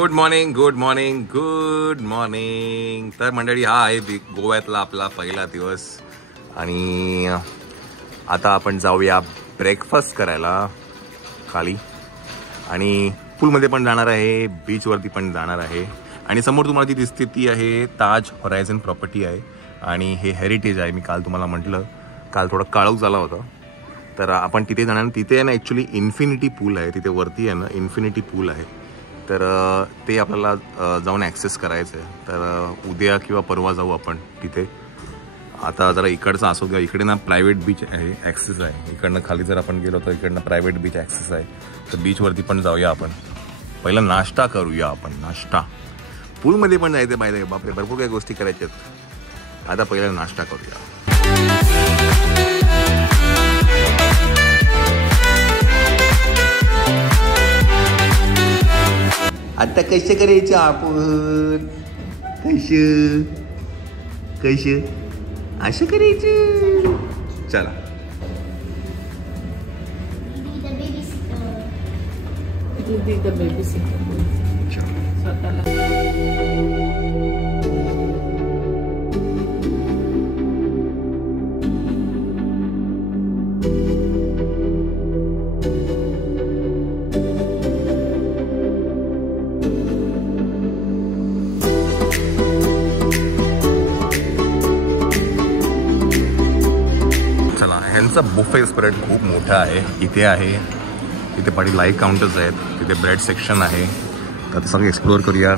Good morning good morning good morning. तर मंडळी, हा आहे गोव्यातला आपला पहिला दिवस आणि आता आपण जाऊया ब्रेकफास्ट करायला खाली. आणि पूलमध्ये पण जाणार आहे, बीचवरती पण जाणार आहे. आणि समोर तुम्हाला जी दिसते ती आहे ताज होरायझन प्रॉपर्टी आहे आणि हे हेरिटेज आहे. मी काल तुम्हाला म्हटलं, काल थोडा काळोख झाला होता, तर आपण तिथे जाणार. तिथे आहे ना ॲक्च्युली इन्फिनिटी पूल आहे, तिथे वरती आहे ना इन्फिनिटी पूल आहे. तर ते आपल्याला जाऊन ॲक्सेस करायचं आहे. तर उद्या किंवा परवा जाऊ आपण तिथे. आता जरा इकडचा असो किंवा इकडे ना प्रायव्हेट बीच आहे, ॲक्सेस आहे. इकडनं खाली जर आपण गेलो तर इकडनं प्रायव्हेट बीच ॲक्सेस आहे. तर बीचवरती पण जाऊया आपण. पहिला नाश्ता करूया आपण. नाश्ता पूलमध्ये पण जायचं पाहिजे. बापरे, भरपूर काही गोष्टी करायच्या आहेत. आता पहिला नाश्ता करूया. आता कसं करायचं आपण? कसं असं करायचं? चला. ह्यांचा बुफे स्प्रेड खूप मोठा आहे. इथे आहे, इथे पाठी लाईव्ह काउंटर्स आहेत, तिथे ब्रेड सेक्शन आहे. तर सगळं एक्सप्लोअर करूया.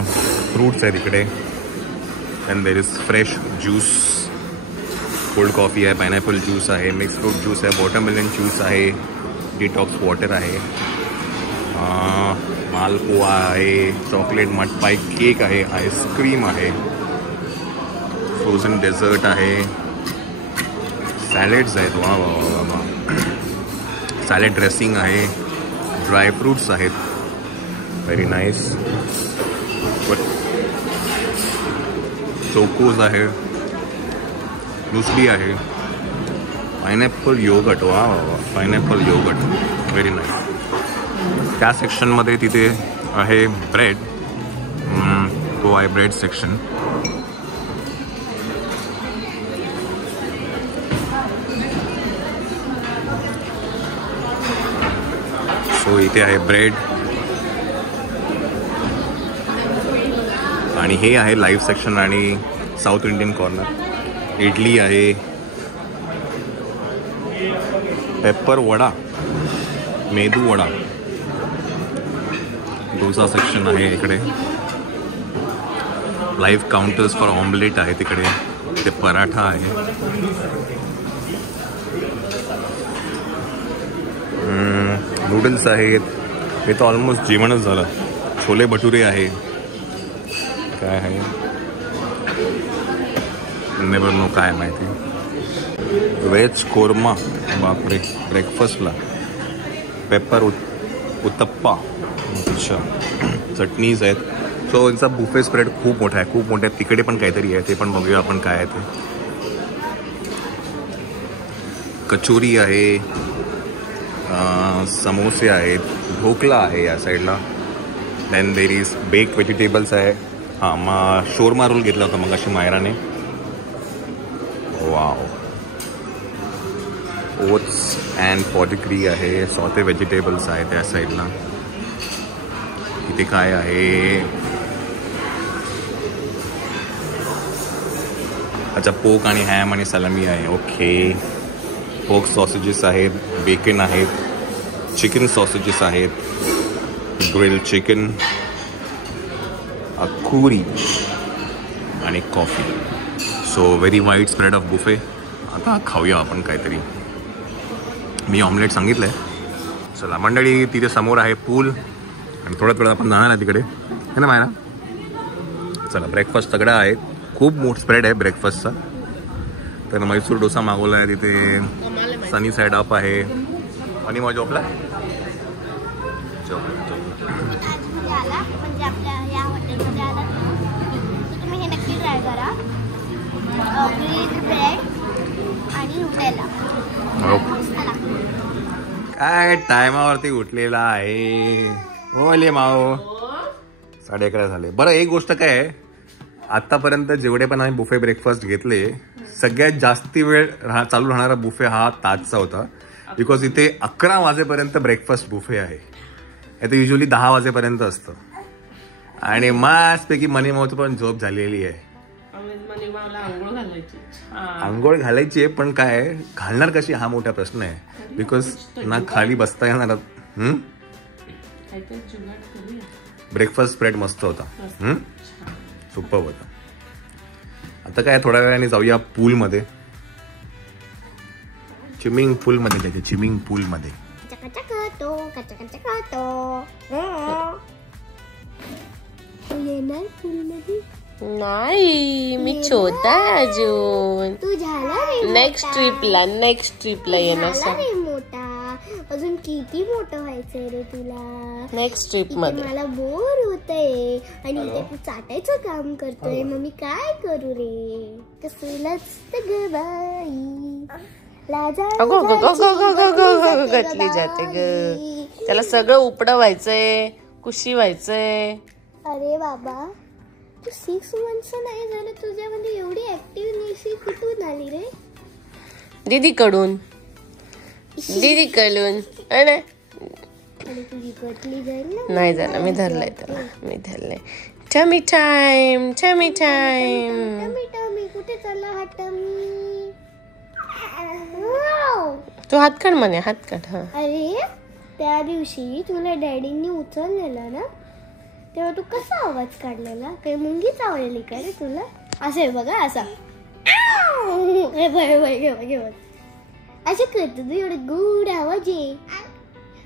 फ्रूट्स आहेत इकडे. And there is fresh juice, cold coffee आहे, पायनॅपल ज्यूस आहे, मिक्स फ्रूट ज्यूस आहे, वॉटरमेलन ज्यूस आहे, डिटॉक्स वॉटर आहे, मालपुआ आहे, चॉकलेट मठपाई केक आहे, आईस्क्रीम आहे, फ्रोझन डेझर्ट आहे, सॅलेड्स आहेत. वा वा वा वा. सॅलेड ड्रेसिंग आहे, ड्राय फ्रूट्स आहेत. Very nice. चोकोज आहे, लुसली आहे, पायनॅपल योगट. वा वा वा, पायनॅपल योगट. Very nice. त्या सेक्शनमध्ये तिथे आहे ब्रेड. तो आहे ब्रेड सेक्शन. सो इथे आहे ब्रेड. आणि हे आहे लाईव्ह सेक्शन आणि साऊथ इंडियन कॉर्नर. इडली आहे, पेपर वडा, मेदू वडा. डोसा सेक्शन आहे इकडे. लाईव्ह काउंटर्स फॉर ऑमलेट आहे तिकडे. ते पराठा आहे. नूडल्स आहेत. हे तर ऑलमोस्ट जेवणच झालं. छोले भटुरे आहे. काय आहे नेवर नो, काय माहिती. व्हेज कोरमा. बापरे, ब्रेकफास्टला पेपर उत्तप्पा. अच्छा, चटणीज आहेत. सो यांचा बुफे स्प्रेड खूप मोठा आहे, खूप मोठा आहे. तिकडे पण काहीतरी आहे, ते पण बघूया आपण काय आहे ते. कचोरी आहे, समोसे आहेत, ढोकला आहे या साईडला. Then there is baked vegetables आहे. हां, मग शोरमा रोल घेतला होता मग अशी मायराने. वाव. ओट्स अँड पॉडिग्री आहे, सॉते व्हेजिटेबल्स आहे त्या साईडला. इथे काय आहे? अच्छा, पोक आणि हॅम आणि सलामी आहे. ओके. पोक सॉसेजेस आहेत, बेकन आहेत, चिकन सॉसेजेस आहेत, ग्रिल चिकन, अखुरी आणि coffee. So very wide spread of buffet. आता खाऊया आपण काहीतरी. मी ऑमलेट सांगितलं आहे. चला मंडळी, तिथे समोर आहे पूल आणि थोड्यात आपण जाणार आहे तिकडे, है ना मायना? चला, ब्रेकफास्ट तगडा आहे. खूप मोठा स्प्रेड आहे ब्रेकफास्टचा. तर मैसूर डोसा मागवला आहे तिथे. सनी साईड अप आहे. आणि मग जॉबला काय टायमावरती उठलेला आहे. ओले माओ. 11:30 झाले. बरं, एक गोष्ट काय आहे, आतापर्यंत जेवढे पण आम्ही बुफे ब्रेकफास्ट घेतले सगळ्यात जास्ती वेळ चालू राहणारा बुफे हा ताजचा होता. बिकॉज इथे 11 वाजेपर्यंत ब्रेकफास्ट बुफे आहे. इथे युजली 10 वाजेपर्यंत असतं आणि मस्तपैकी मनीमाऊची पण झोप झालेली आहे. आंघोळ घालायची आहे, पण काय घालणार कशी हा मोठा प्रश्न आहे. बिकॉज ना खाली बसता येणार. ब्रेकफास्ट स्प्रेड मस्त होता, सुपर होता. आता काय थोड्या वेळाने जाऊया पूलमध्ये, स्विमिंग पूल मध्ये जायचं. स्विमिंग पूल मध्ये नाही, मी छोटा आहे अजून. तू झाला नेक्स्ट ट्रिपला येणार. मोठा अजून किती मोठं व्हायचंय रे तुला. नेक्स्ट ट्रिप मध्ये. मला बोर होतंय आणि इथे तू चाटायचं काम करतोय. मग मी काय करू रे. कसं ग बाई, घातली जाते ग. त्याला सगळं उपडं व्हायचंय, कुशी व्हायचंय. अरे बाबा, तू 6 months नाही झालं, तुझ्यामध्ये एवढी ऍक्टिव्हनेस कुठून आली रे. दीदी कडून नाही झालं. मी धरलंय त्याला. Tummy time. कुठे चालला हा टमी. तू हात काढ म्हणे, हात काढ. हा. अरे त्या दिवशी तुला डॅडींनी उचललेला ना, तेव्हा तू कसा आवाज काढलेला. काही मुंगीच आवडली का रे तुला. असं बघा, असा असं करतो तू. एवढा गोड आवाज आहे.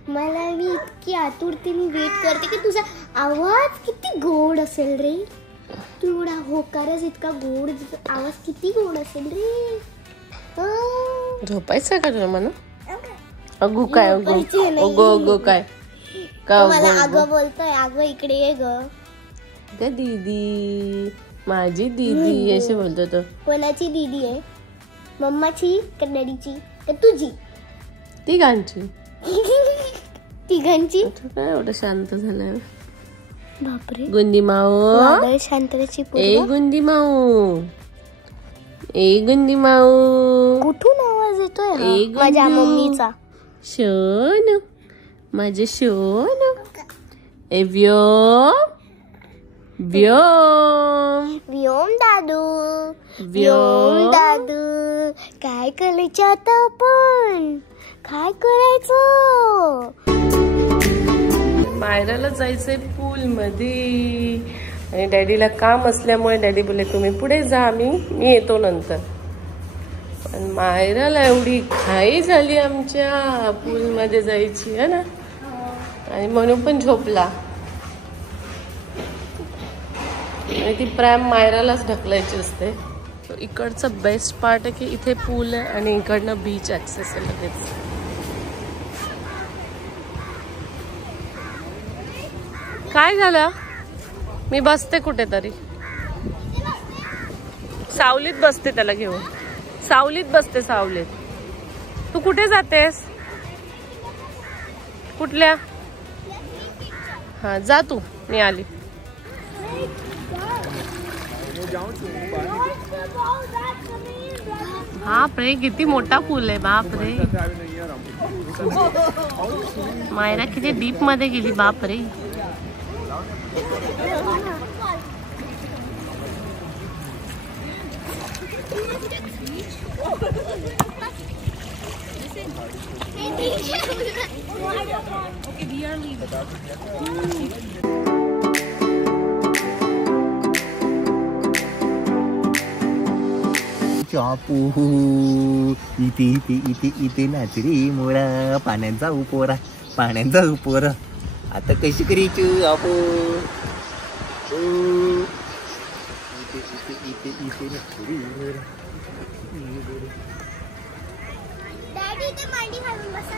मला मी इतकी आतुरतेने वेट करते की तुझा आवाज किती गोड असेल रे. तू एवढा होकारच इतका गोड, आवाज किती गोड असेल रे. झोपायचं का तुला म्हणून. अगो काय, अगो काय मला अगं बोलतोय. अगं इकडे ये ग दीदी, माझी दीदी असे बोलतो तो. कोणाची दीदी आहे, मम्माची का डॅडीची का तुझी. तिघांची. काय एवढं शांत झालं. बापरे. गुंदी माऊ, शांततेची. ए गुंदी माऊ, कुठून आवाज येतोय. माझ्या मम्मीचा. शोनू, माझे शोनू. ए व्योम दादू, काय करायचं आता आपण. काय करायचं. मायराला जायचंय पूल मध्ये आणि डॅडीला काम असल्यामुळे डॅडी बोलले तुम्ही पुढे जा, मी येतो नंतर. पण मायराला एवढी घाई झाली आमच्या पूल मध्ये जायची है ना, आणि म्हणून पण झोपला. आणि ती प्रॅम मायरालाच ढकलायची असते. इकडचं बेस्ट पार्ट आहे की इथे पूल आहे आणि इकडनं बीच ऍक्सेस आहे लगेच. काय झालं. मी बसते कुठेतरी, सावलीत बसते त्याला घेऊन. सावलीत बसते. तू कुठे जातेस. कुठल्या. हा जा तू, मी आली. बाप रे, किती मोठा पूल आहे. बाप रे, मायरा किती डीप मध्ये गेली. बाप रे. चापू इथे नाच रे मोरा. पाण्याचा उपोरा. आता कशी करायची आपण. डॅडी ते मांडी घालून बसा.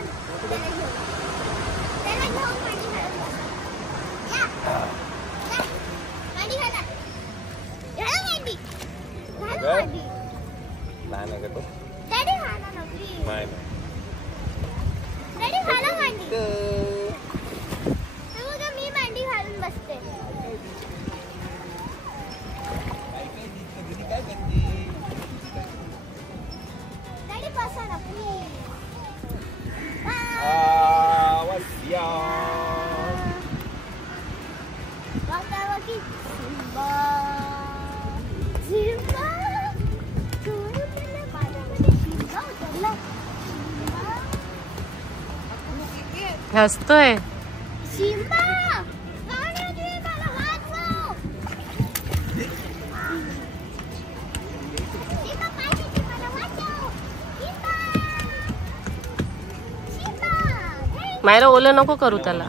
मी मांडी घालून बसते. हसतोय. सिम्बा पाण्यात ये, मला वाचव. सिम्बा पाण्यात ये, मला वाचव. सिम्बा सिम्बा मायरा ओलं नको करू त्याला.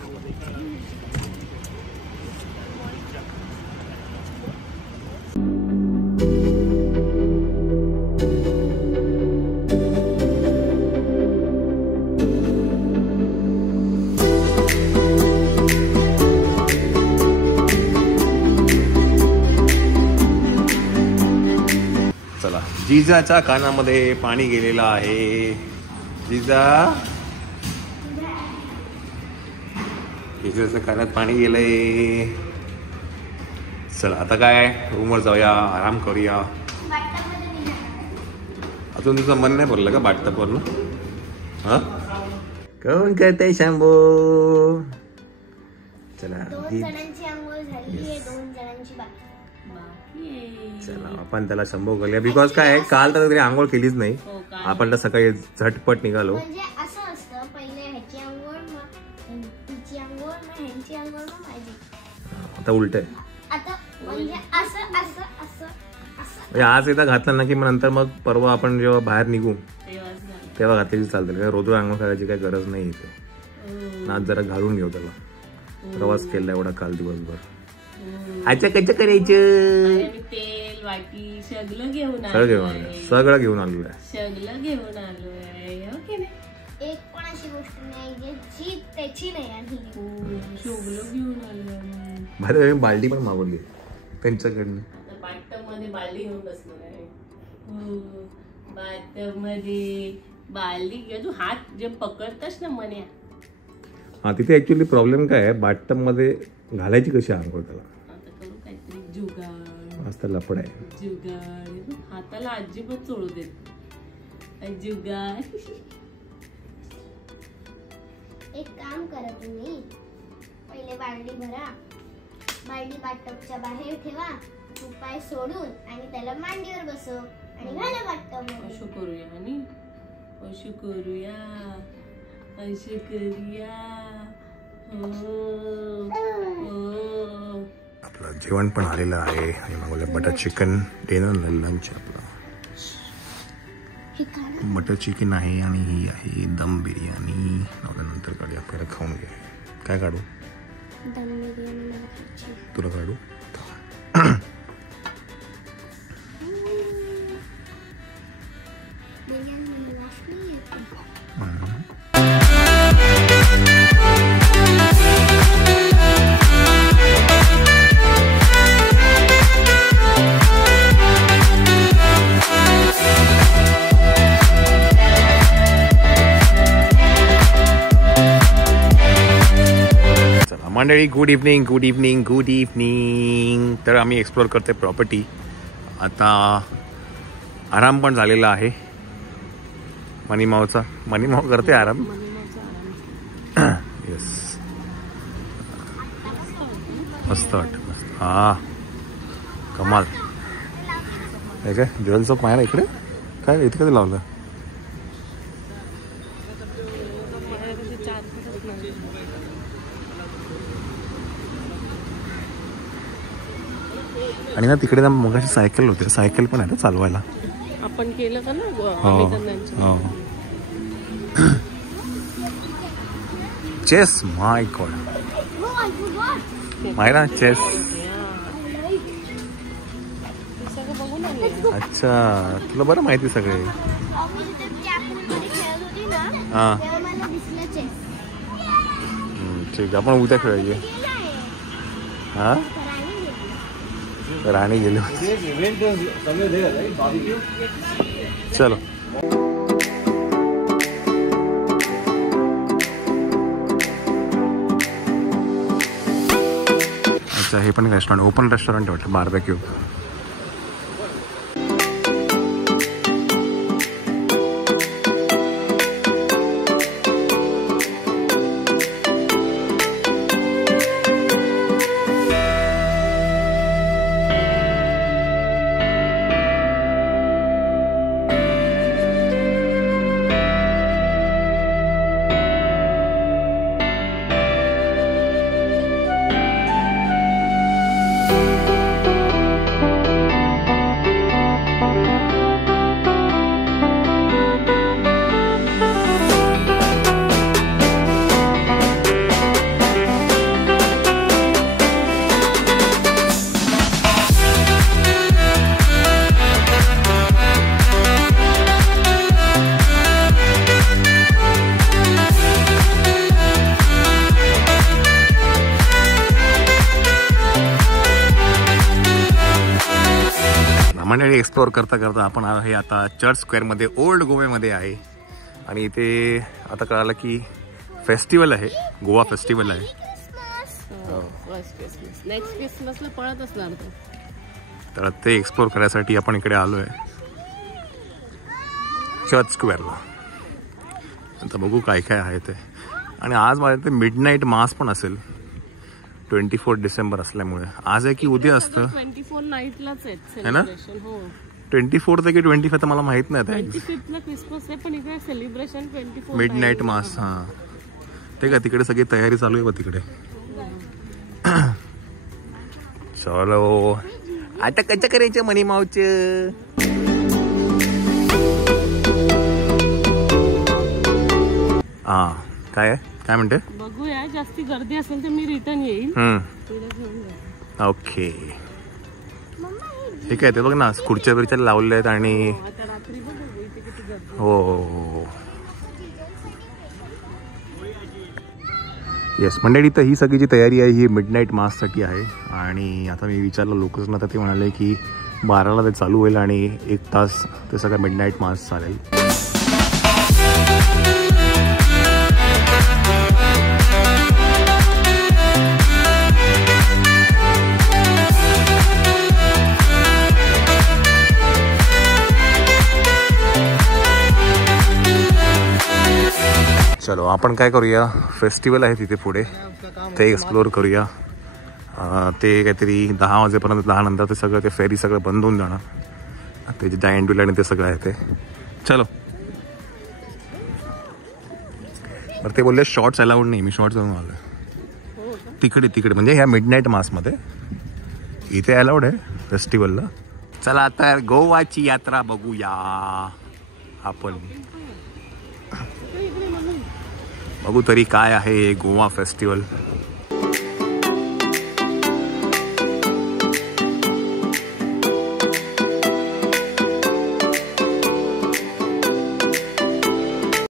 चला, जिजाच्या कानामध्ये पाणी गेलेलं आहे. जिजा, जिजाच्या कानात पाणी गेलंय. चला आता काय, रूमवर जाऊया, आराम करूया. अजून तुझं मन नाही भरलं का बाटतापवरनं? हा, कोण करते शंभू? चला, दोन जणांची आंघोळ झाली आहे, 2 जणांची बाकी. चला आपण त्याला शंभू करूया. बिकॉज काय आहे, काल तर तरी आंघोळ केलीच नाही. आपण तर सकाळी झटपट निघालो. म्हणजे असं असतं, पहिले ह्याची आंघोळ, मग तिची आंघोळ, मग ह्यांची आंघोळ, मग माझी. आता उलट आहे. आता म्हणजे असं असं असं असं. म्हणजे आज एकदा घातलं ना की मग नंतर मग परवा आपण जेव्हा बाहेर निघू तेव्हा घातलेली चालते. काय रोज आंघोळ करायची काही गरज नाही इथे. आज जरा घालून घेऊ त्याला. प्रवास केला एवढा काल दिवसभर. आजच्या कच्च्या करायचं, तेल वाटी सगळं घेऊन सगळं घेऊन आलेलं आहे. सगळं घेऊन आलोय. हो की नाही? एक पण अशी गोष्ट नाही जी त्याची नाही आणि सगळं घेऊन आलोय. भारी बाल्टी पण मागवली त्यांच्याकडनं. बाथटब मध्ये बाल्टी घेऊन बसणार आहे. बाथटब मध्ये बाल्टी घेऊन तू हात जे पकडतस ना मन्या. हा, तिथे ऍक्च्युअली प्रॉब्लेम काय आहे, बाथटब मध्ये घालायची कशी आंघोळ त्याला? आता करू काहीतरी जुगाड. आज तर लफड आहे. जुगाड हाताला अजिबात चोळू देत. जुगाड. एक काम करा तुम्ही, पहिले बालडी भरा, बालडी बाथटबच्या बाहेर ठेवा, पाय सोडून आणि त्याला मांडीवर बसव आणि घाला बाथटबमध्ये. असं करूया आणि असं करूया, असं करूया. आपलं जेवण पण आलेलं आहे आणि मागवलं बटर चिकन. डिनर लंच आपलं बटर चिकन आहे आणि ही आहे दम बिर्याणी. नंतर काढूया, पहिला खाऊन घ्या. काय काढू? दम बिर्याणी मला खायची. तुला काढू? बिर्याणी वास नाही येत. मंडळी, good evening, good evening, good evening. तर आम्ही एक्सप्लोर करतोय प्रॉपर्टी. आता आराम पण झालेला आहे. मनीमाव करते आराम. येस, मस्त वाटत. मस्त. हा, कमाल. हे काय ज्वेल चौक मायला इकडे काय इथे कधी लावलं? आणि ना तिकडे ना मगाशी सायकल होते. सायकल पण आहे ना चालवायला. आपण केलं का ना. हो. चेस, माय गॉड. मायरा चेस. अच्छा, तुला बरं माहिती सगळे. हा, ठीक. आपण उद्या खेळूया. हा, राणी गेलो. चलो. अच्छा, हे पण रेस्टॉरंट, ओपन रेस्टॉरंट वाटतं, बार्बेक्यू. मंडळी एक्सप्लोअर करता करता आपण आहे आता चर्च स्क्वेअरमध्ये ओल्ड गोव्यामध्ये आहे. आणि इथे आता कळालं की फेस्टिवल आहे, गोवा फेस्टिवल आहे. नेक्स्ट क्रिसमसला पळत असणार तो. तर ते एक्सप्लोअर करायसाठी आपण इकडे आलो आहे चर्च स्क्वेअरला. आता बघू काय काय आहे ते. आणि आज माझ्या ते मिडनाईट मास पण असेल 24 डिसेंबर असल्यामुळे. आज आहे की उद्या असतं 24 नाईटलाच आहे है ना? सेलिब्रेशन. हो 24 ते की 25 तर मला माहित नाही. 25 ला क्रिसमस आहे पण इकडे सेलिब्रेशन 24 मिडनाईट मास. हां ते का तिकडे सगळी तयारी चालू आहे बघ तिकडे. चलो आता कसं करायचं मनी मावच. हा काय काय म्हणते. बघूया जास्ती गर्दी असेल तर मी रिटर्न येईल. तुला घेऊन जाईल. ओके ठीक आहे. ते बघ ना खुर्च्या बिर्च्या लावल्या आहेत. आणि आता रात्री बघू इथे किती गर्दी. हो येस मंडळी, तर ही सगळी जी तयारी आहे ही मिडनाईट माससाठी आहे. आणि आता मी विचारलं लोकांना तर ते म्हणाले की 12ला ते चालू होईल आणि 1 तास ते सगळं मिडनाईट मास चालेल. चलो आपण काय करूया, फेस्टिवल आहे तिथे पुढे ते एक्सप्लोअर करूया. ते काहीतरी 10 वाजेपर्यंत, 10 नंतर ते सगळं ते फेरी सगळं बंद होऊन जाणार. ते जे जायंट व्हील आणि ते सगळं आहे ते. चलो बरं ते बोलले शॉर्ट्स अलाउड नाही. मी शॉर्ट्स जाऊन आलो तिकडे म्हणजे ह्या मिडनाईट मासमध्ये. इथे अलाउड आहे फेस्टिवलला. चला आता गोवाची यात्रा बघूया आपण. बघू तरी काय आहे गोवा फेस्टिवल.